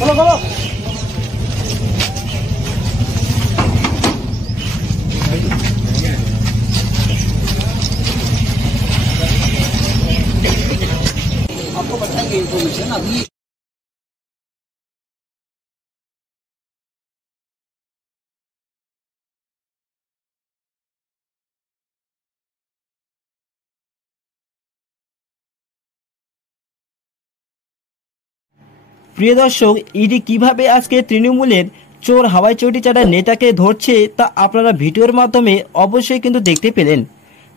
বলো বলো। आपको बताएंगे इन्फॉर्मेशन अभी। প্রিয় দর্শক, ইডি কিভাবে আজকে তৃণমূলের চোর হাওয়াই চটি চাটা নেতাকে ধরছে তা আপনারা ভিডিওর মাধ্যমে অবশ্যই কিন্তু দেখতে পেলেন।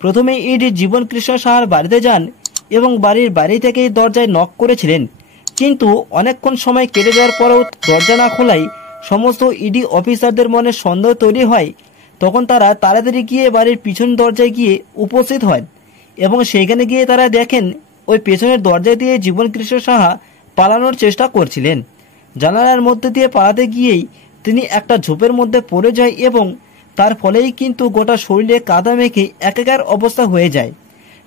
প্রথমে ইডি জীবন কৃষ্ণ সাহার বাড়িতে যান এবং বাড়ির বাইরে থেকেই দরজায় নক করেছিলেন, কিন্তু অনেকক্ষণ সময় কেটে যাওয়ার পরেও দরজা না খোলাই সমস্ত ইডি অফিসারদের মনে সন্দেহ তৈরি হয়। তখন তারা তাড়াতাড়ি গিয়ে বাড়ির পিছন দরজায় গিয়ে উপস্থিত হয় এবং সেইখানে গিয়ে তারা দেখেন ওই পেছনের দরজা দিয়ে জীবন কৃষ্ণ সাহা পালানোর চেষ্টা করছিলেন। জানালার মধ্যে দিয়ে পালাতে গিয়েই তিনি একটা ঝোপের মধ্যে পড়ে যায় এবং তার ফলেই কিন্তু গোটা শরীরে কাদা মেখে একাকার অবস্থা হয়ে যায়।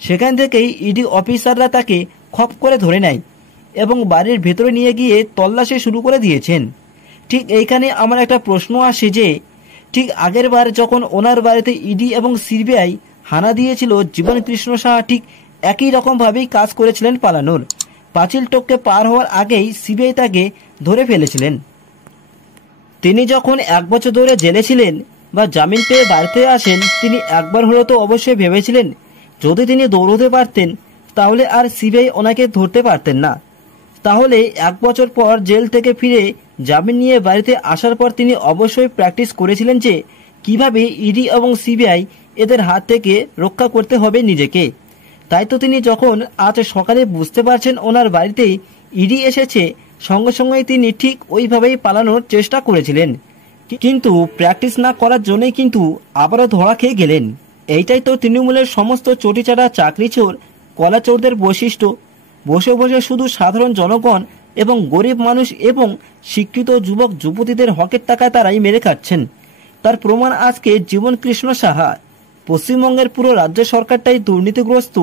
সেখান থেকেই ইডি অফিসাররা তাকে খপ করে ধরে নেয় এবং বাড়ির ভেতরে নিয়ে গিয়ে তল্লাশি শুরু করে দিয়েছেন। ঠিক এইখানে আমার একটা প্রশ্ন আসে যে ঠিক আগের বার যখন ওনার বাড়িতে ইডি এবং সিবিআই হানা দিয়েছিল, জীবন কৃষ্ণ সাহা ঠিক একই রকমভাবেই কাজ করেছিলেন পালানোর। পাঁচিল টপকে পার হওয়ার আগেই সিবিআই তাকে ধরে ফেলেছিলেন। তিনি যখন 1 বছর ধরে জেলে ছিলেন বা জামিন পেয়ে বাড়িতে আসেন, তিনি একবার হলেও তো অবশ্যই ভেবেছিলেন যদি তিনি দৌড়তে পারতেন তাহলে আর সিবিআই ওনাকে ধরতে পারতেন না। তাহলে 1 বছর পর জেল থেকে ফিরে জামিন নিয়ে বাড়িতে আসার পর তিনি অবশ্যই প্র্যাকটিস করেছিলেন যে কিভাবে ইডি এবং সিবিআই এদের হাত থেকে রক্ষা করতে হবে নিজেকে। তাই তো তিনি যখন আজ সকালে বুঝতে পারছেন ওনার বাড়িতে ইডি এসেছে, সঙ্গে সঙ্গেই তিনি ঠিক ওইভাবেই পালানোর চেষ্টা করেছিলেন, কিন্তু প্র্যাকটিস না করার জন্যই কিন্তু আবারও ধরা খেয়ে গেলেন। এইটাই তো তৃণমূলের সমস্ত চটিচাটা চাকরি চোর কলা চোরদের বৈশিষ্ট্য। বসে বসে শুধু সাধারণ জনগণ এবং গরিব মানুষ এবং শিক্ষিত যুবক যুবতীদের হকের টাকায় তারাই মেরে খাচ্ছেন। তার প্রমাণ আজকে জীবন কৃষ্ণ সাহা। পশ্চিমবঙ্গের পুরো রাজ্য সরকারটাই দুর্নীতিগ্রস্ত।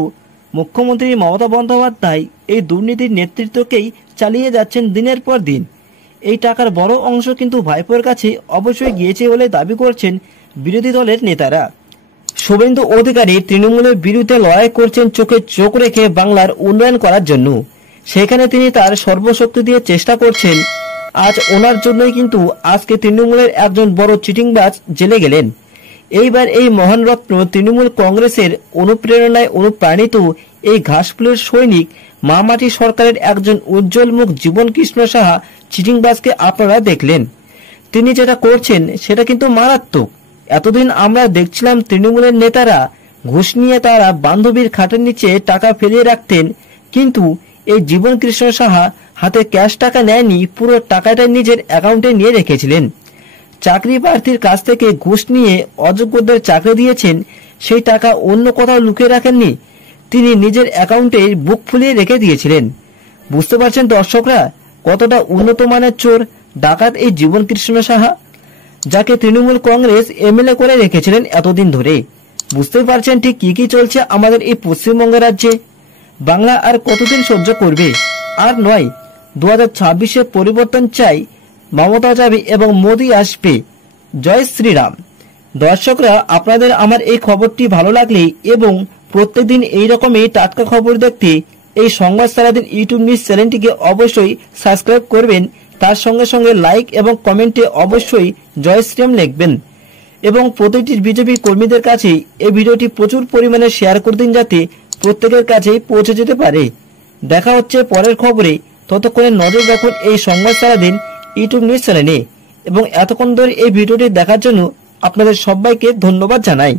মুখ্যমন্ত্রী মমতা বন্দ্যোপাধ্যায় এই দুর্নীতির নেতৃত্বকেই চালিয়ে যাচ্ছেন দিনের পর দিন। এই টাকার বড় অংশ কিন্তু ভাইপোর কাছে অবশ্যই গিয়েছে বলে দাবি করছেন বিরোধী দলের নেতারা। শুভেন্দু অধিকারী তৃণমূলের বিরুদ্ধে লড়াই করছেন চোখে চোখ রেখে বাংলার উন্নয়ন করার জন্য। সেখানে তিনি তার সর্বশক্তি দিয়ে চেষ্টা করছেন। আজ ওনার জন্যই কিন্তু আজকে তৃণমূলের একজন বড় চিটিংবাজ জেলে গেলেন। এইবার এই মহান রত্ন তৃণমূল কংগ্রেসের অনুপ্রেরণায় অনুপ্রাণিত এই ঘাসফুলের সৈনিক মামাটি সরকারের একজন উজ্জ্বল মুখ জীবন কৃষ্ণ সাহা চিটিংবাজকে আপনারা দেখলেন। তিনি যেটা করছেন সেটা কিন্তু মারাত্মক। এতদিন আমরা দেখছিলাম তৃণমূলের নেতারা ঘুষ নিয়ে তারা বান্ধবীর খাটের নিচে টাকা ফেলিয়ে রাখতেন, কিন্তু এই জীবন কৃষ্ণ সাহা হাতে ক্যাশ টাকা নেয়নি, পুরো টাকাটা নিজের অ্যাকাউন্টে নিয়ে রেখেছিলেন। চাকরি প্রার্থীর কাছ থেকে ঘুষ নিয়ে অযোগ্যদের চাকরি দিয়েছেন, সেই টাকা অন্য কোথাও লুকিয়ে রাখেননি, তিনি নিজের অ্যাকাউন্টে বুক ফুলিয়ে রেখে দিয়েছিলেন। বুঝতে পারছেন দর্শকরা কতটা উন্নত মানের চোর ডাকাত এই জীবন কৃষ্ণ সাহা, যাকে তৃণমূল কংগ্রেস এমএলএ করে রেখেছিলেন এতদিন ধরে। বুঝতে পারছেন ঠিক কি কি চলছে আমাদের এই পশ্চিমবঙ্গ রাজ্যে। বাংলা আর কতদিন সহ্য করবে? আর নয়, 2026-এ পরিবর্তন চাই, মমতা যাবে এবং মোদী আসবে। জয় শ্রীরাম। দর্শকরা, আপনাদের আমার এই খবরটি ভালো লাগলে এবং প্রত্যেকদিন এই রকমই টাটকা খবর দেখতে এই সংবাদ সারাদিন ইউটিউব নিউজ চ্যানেলটিকে অবশ্যই সাবস্ক্রাইব করবেন। তার সঙ্গে সঙ্গে লাইক এবং কমেন্টে অবশ্যই জয় শ্রীরাম লিখবেন এবং প্রতিটি বিজেপি কর্মীদের কাছে এই ভিডিওটি প্রচুর পরিমাণে শেয়ার করে দিন যাতে প্রত্যেকের কাছেই পৌঁছে যেতে পারে। দেখা হচ্ছে পরের খবরে। ততক্ষণে নজর রাখুন এই সংবাদ সারাদিন ইউটিউব নিউজ চ্যানেলে এবং এতক্ষণ ধরে এই ভিডিওটি দেখার জন্য আপনাদের সবাইকে ধন্যবাদ জানাই।